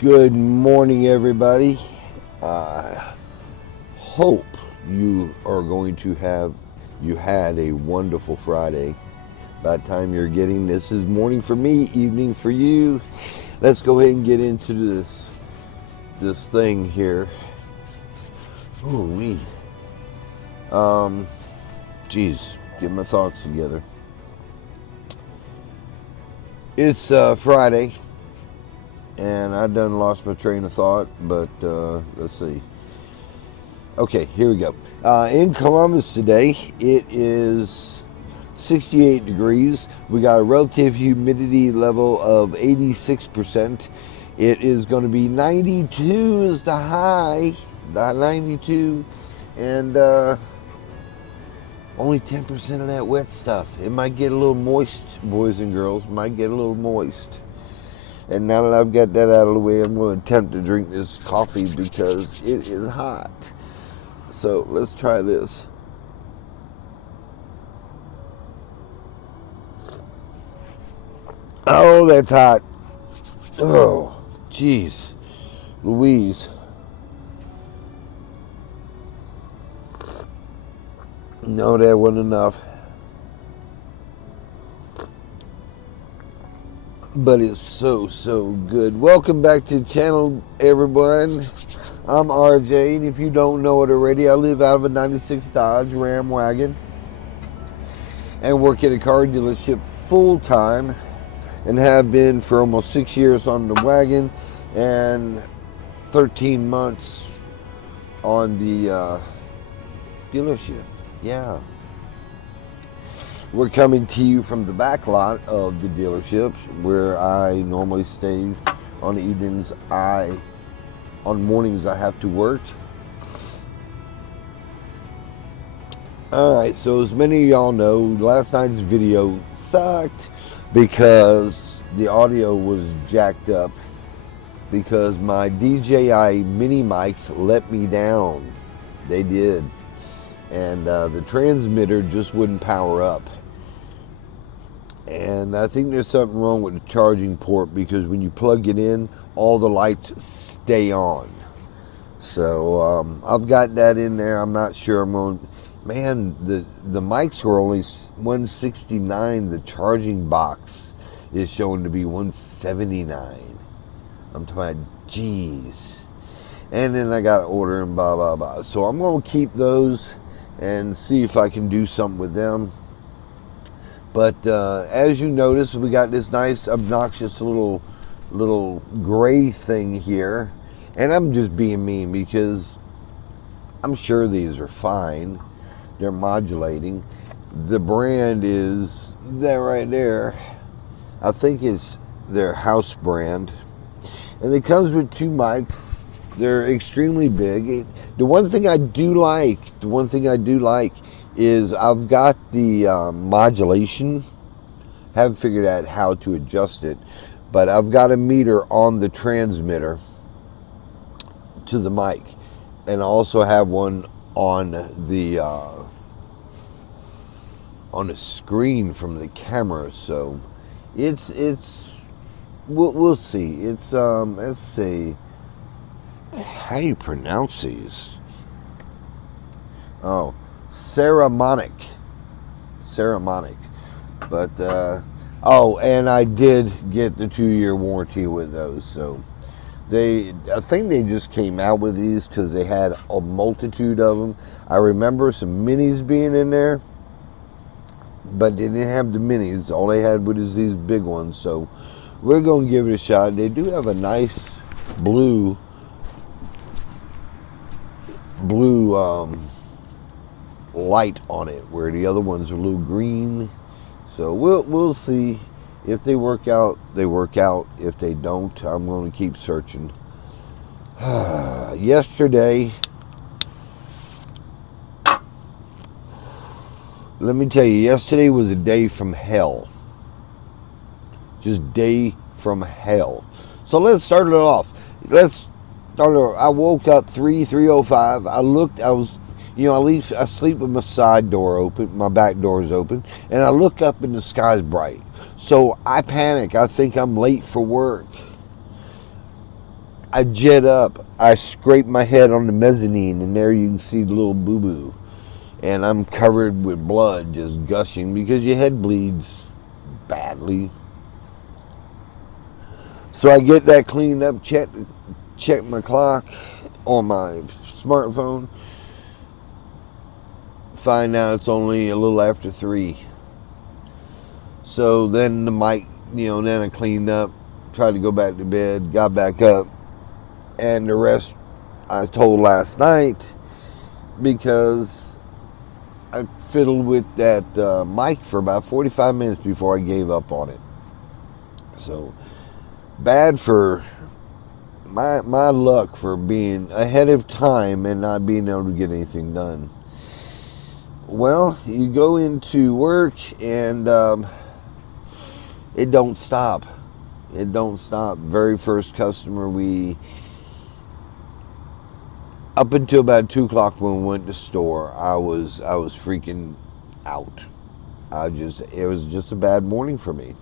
Good morning, everybody. I hope you are going to you had a wonderful Friday. By the time you're getting this is morning for me, evening for you. Let's go ahead and get into this thing here. Oh, geez, get my thoughts together. It's Friday. And I done lost my train of thought, but let's see. Okay, here we go. In Columbus today, it is 68 degrees. We got a relative humidity level of 86%. It is going to be 92 is the high, 92, and only 10% of that wet stuff. It might get a little moist, boys and girls. Might get a little moist. And now that I've got that out of the way, I'm going to attempt to drink this coffee because it is hot. So let's try this. Oh, that's hot. Oh, jeez. Louise. No, that wasn't enough. But it's so good. Welcome back to the channel, everyone. I'm RJ, and if you don't know it already, I live out of a 96 Dodge Ram wagon and work at a car dealership full-time and have been for almost 6 years on the wagon and 13 months on the dealership. Yeah. We're coming to you from the back lot of the dealership where I normally stay on the evenings. On mornings I have to work. Alright, so as many of y'all know, last night's video sucked because the audio was jacked up because my DJI mini mics let me down. They did. And the transmitter just wouldn't power up. And I think there's something wrong with the charging port because when you plug it in, all the lights stay on. So I've got that in there. I'm not sure I'm going. Man, the mics were only 169. The charging box is showing to be 179. I'm talking about, geez. And then I got to order and blah blah blah. So I'm going to keep those and see if I can do something with them. But as you notice, we got this nice, obnoxious little gray thing here. And I'm just being mean because I'm sure these are fine. They're modulating. The brand is that right there. I think it's their house brand. And it comes with two mics. They're extremely big. The one thing I do like is I've got the modulation. Haven't figured out how to adjust it, but I've got a meter on the transmitter to the mic, and I also have one on the screen from the camera. So it's we'll see. It's let's see. How do you pronounce these? Oh, Saramonic. But oh, and I did get the 2-year warranty with those. So I think they just came out with these because they had a multitude of them. I remember some minis being in there, but they didn't have the minis. All they had was these big ones. So we're going to give it a shot. They do have a nice blue light on it, where the other ones are a little green. So we'll see. If they work out, they work out. If they don't, I'm going to keep searching. Yesterday, let me tell you, yesterday was a day from hell. Just day from hell. So let's start it off. I woke up 3:05. I sleep with my side door open, my back door is open, and I look up and the sky's bright. So I panic. I think I'm late for work. I jet up. I scrape my head on the mezzanine, and there you can see the little boo-boo. And I'm covered with blood just gushing because your head bleeds badly. So I get that cleaned up, check my clock on my smartphone, find out it's only a little after 3. So then the mic, then I cleaned up, tried to go back to bed, got back up, and the rest I told last night because I fiddled with that mic for about 45 minutes before I gave up on it. So bad for my luck for being ahead of time and not being able to get anything done. Well, you go into work and it don't stop. It don't stop. Very first customer, up until about 2 o'clock when we went to store, I was freaking out. It was just a bad morning for me.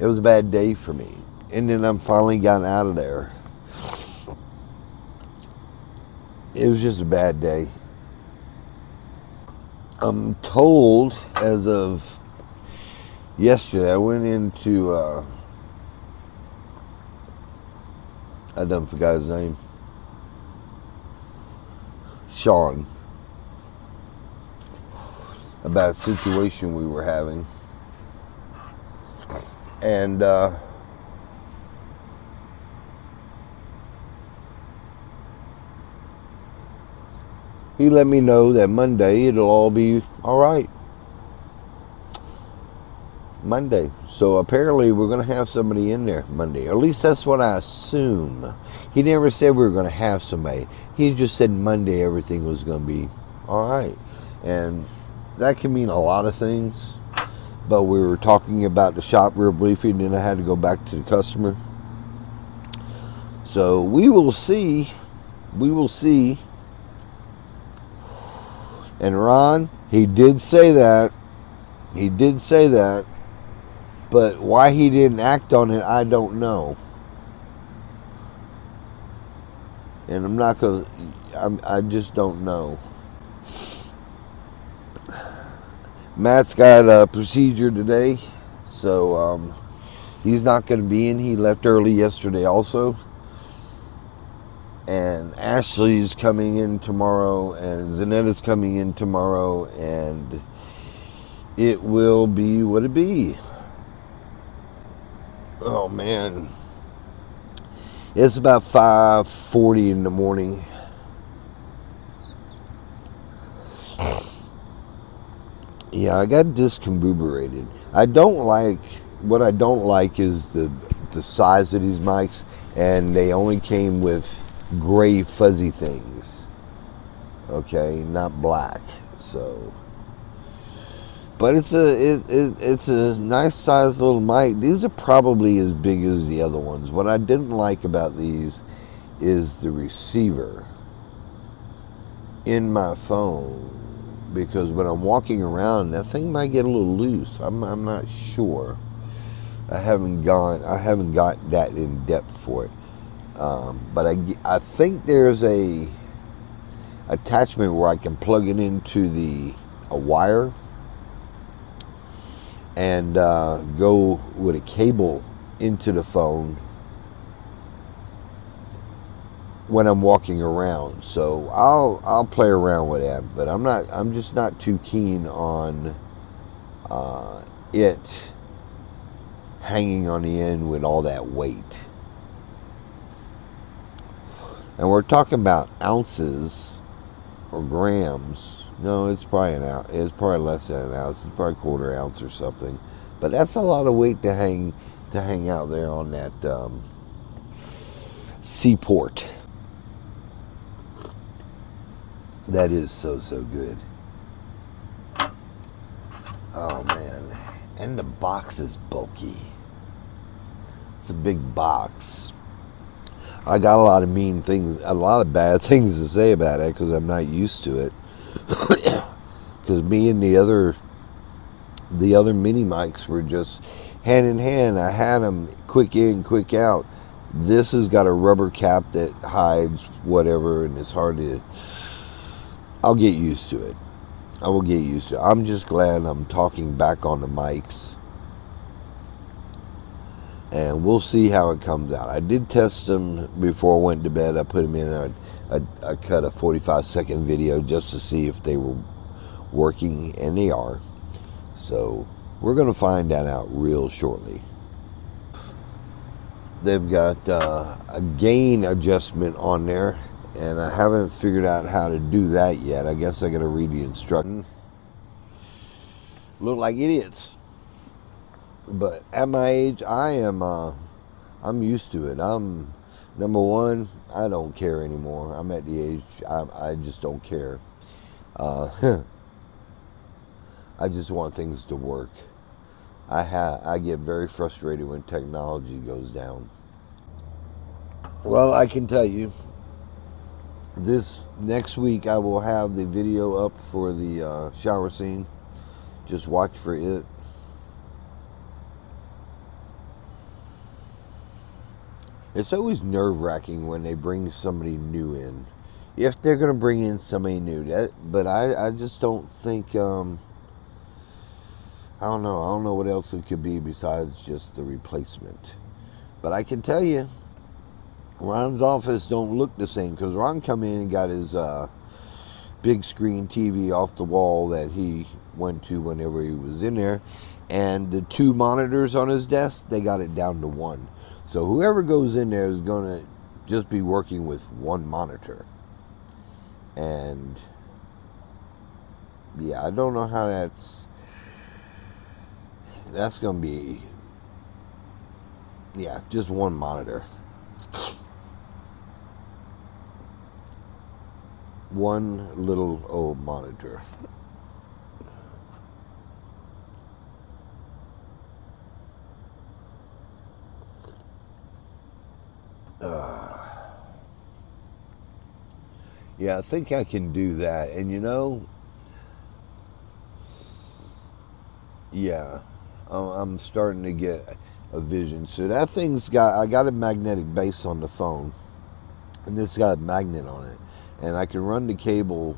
It was a bad day for me. And then I finally got out of there. It was just a bad day. I'm told as of yesterday, I went into, I done forgot his name. Sean. About a situation we were having. And, he let me know that Monday it'll all be all right. Monday. So apparently we're going to have somebody in there Monday. Or at least that's what I assume. He never said we were going to have somebody. He just said Monday everything was going to be all right. And that can mean a lot of things. But we were talking about the shop real briefly, and then I had to go back to the customer. So we will see. We will see. And Ron, he did say that. He did say that. But why he didn't act on it, I don't know. And I'm not going to, I just don't know. Matt's got a procedure today, so he's not going to be in. He left early yesterday also. And Ashley's coming in tomorrow, and Zanetta's coming in tomorrow, and it will be what it be. Oh man, it's about 5:40 in the morning. Yeah, I got discombobulated. What I don't like is the size of these mics, and they only came with gray fuzzy things. Okay, not black. So, but it's a nice sized little mic. These are probably as big as the other ones. What I didn't like about these is the receiver in my phone, because when I'm walking around, that thing might get a little loose. I'm not sure. I haven't got that in depth for it. But I think there's a attachment where I can plug it into a wire and go with a cable into the phone when I'm walking around. So I'll play around with that, but I'm just not too keen on it hanging on the end with all that weight. And we're talking about ounces or grams. No, it's probably an ounce. It's probably less than an ounce. It's probably a quarter ounce or something. But that's a lot of weight to hang out there on that seaport. That is so good. Oh man, and the box is bulky. It's a big box. I got a lot of bad things to say about it because I'm not used to it. Because me and the other mini mics were just hand in hand. I had them quick in, quick out. This has got a rubber cap that hides whatever, and it's hard to. I'll get used to it. I will get used to it. I'm just glad I'm talking back on the mics, and we'll see how it comes out. I did test them before I went to bed. I put them in. I cut a 45-second video just to see if they were working, and they are. So we're going to find that out real shortly. They've got a gain adjustment on there, and I haven't figured out how to do that yet. I guess I got to read the instructions. Look like idiots, but at my age, I'm used to it. I'm number one. I don't care anymore. I'm at the age I just don't care. I just want things to work. I get very frustrated when technology goes down. Well, I can tell you, this next week I will have the video up for the shower scene. Just watch for it. It's always nerve-wracking when they bring somebody new in, if they're going to bring in somebody new. But I just don't think. I don't know. I don't know what else it could be besides just the replacement. But I can tell you, Ron's office don't look the same, because Ron come in and got his big screen TV off the wall that he went to whenever he was in there, and the 2 monitors on his desk, they got it down to 1. So whoever goes in there is going to just be working with 1 monitor. And yeah, I don't know how that's going to be. Yeah, just 1 monitor. 1 little old monitor. Yeah, I think I can do that. And yeah, I'm starting to get a vision. So that I got a magnetic base on the phone, and it's got a magnet on it, and I can run the cable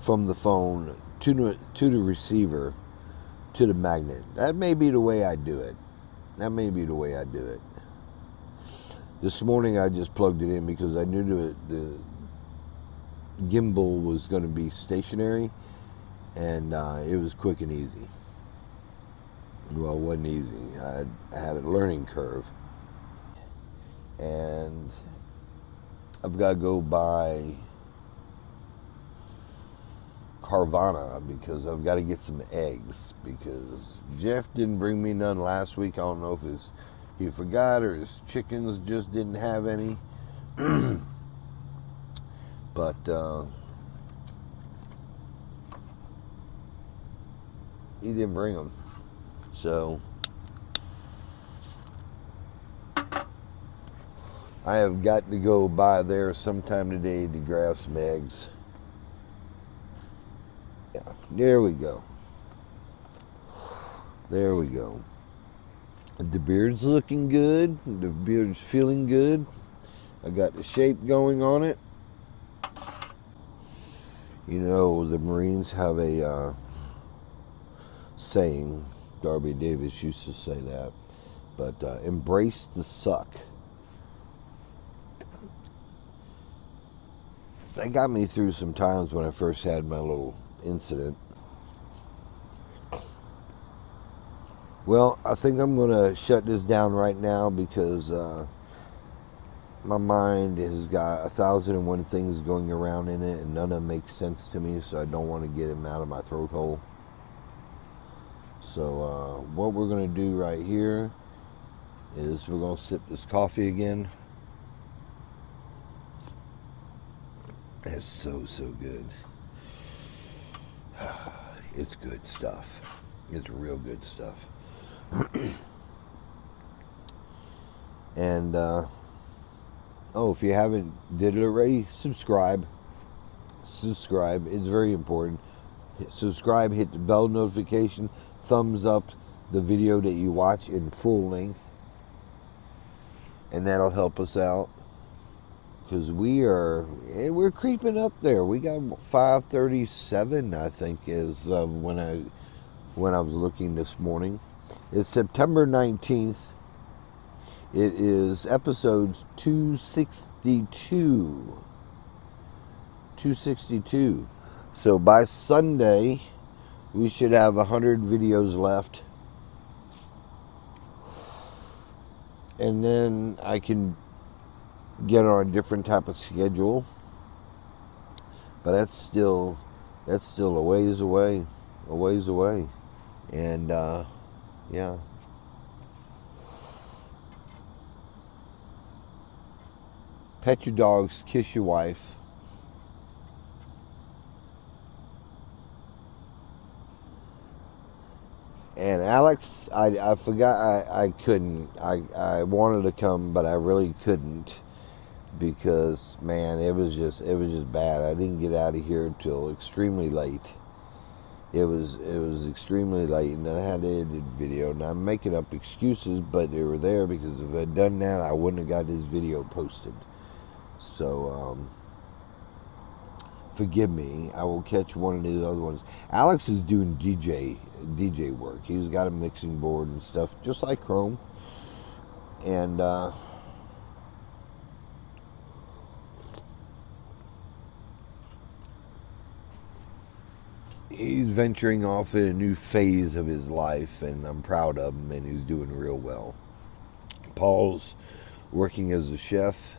from the phone to the receiver to the magnet. That may be the way I do it. This morning I just plugged it in because I knew the gimbal was going to be stationary, and it was quick and easy. Well, it wasn't easy. I had a learning curve, and I've got to go by Carvana because I've got to get some eggs, because Jeff didn't bring me none last week. I don't know if he forgot or his chickens just didn't have any. But he didn't bring them. So I have got to go by there sometime today to grab some eggs. Yeah, there we go. The beard's looking good. The beard's feeling good. I got the shape going on it. The Marines have a saying. Darby Davis used to say that. But embrace the suck. That got me through some times when I first had my little incident. Well, I think I'm going to shut this down right now because my mind has got 1,001 things going around in it, and none of them make sense to me, so I don't want to get them out of my throat hole. So what we're going to do right here is we're going to sip this coffee again. It's so good. It's good stuff. It's real good stuff. And if you haven't did it already, subscribe. It's very important. Subscribe, hit the bell notification, thumbs up the video that you watch in full length, and that'll help us out because we're creeping up there. We got 537, I think, is when I was looking this morning. It's September 19th. It is episodes 262. 262. So by Sunday, we should have 100 videos left. And then I can get on a different type of schedule. But that's still a ways away. And yeah. Pet your dogs, kiss your wife. And Alex, I forgot I couldn't. I wanted to come, but I really couldn't because man, it was just bad. I didn't get out of here till extremely late. It was extremely late, and then I had to edit video. And I'm making up excuses, but they were there because if I'd done that, I wouldn't have got this video posted. So forgive me. I will catch one of these other ones. Alex is doing DJ work. He's got a mixing board and stuff, just like Chrome. And he's venturing off in a new phase of his life, and I'm proud of him, and he's doing real well. Paul's working as a chef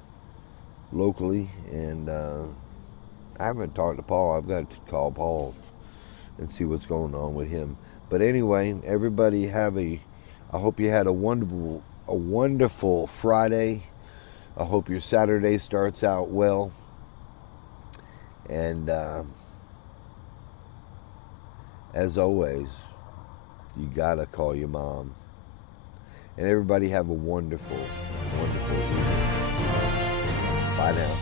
locally, and I haven't talked to Paul. I've got to call Paul and see what's going on with him. But anyway, everybody I hope you had a wonderful Friday. I hope your Saturday starts out well. And as always, you gotta call your mom. And everybody have a wonderful evening. Bye now.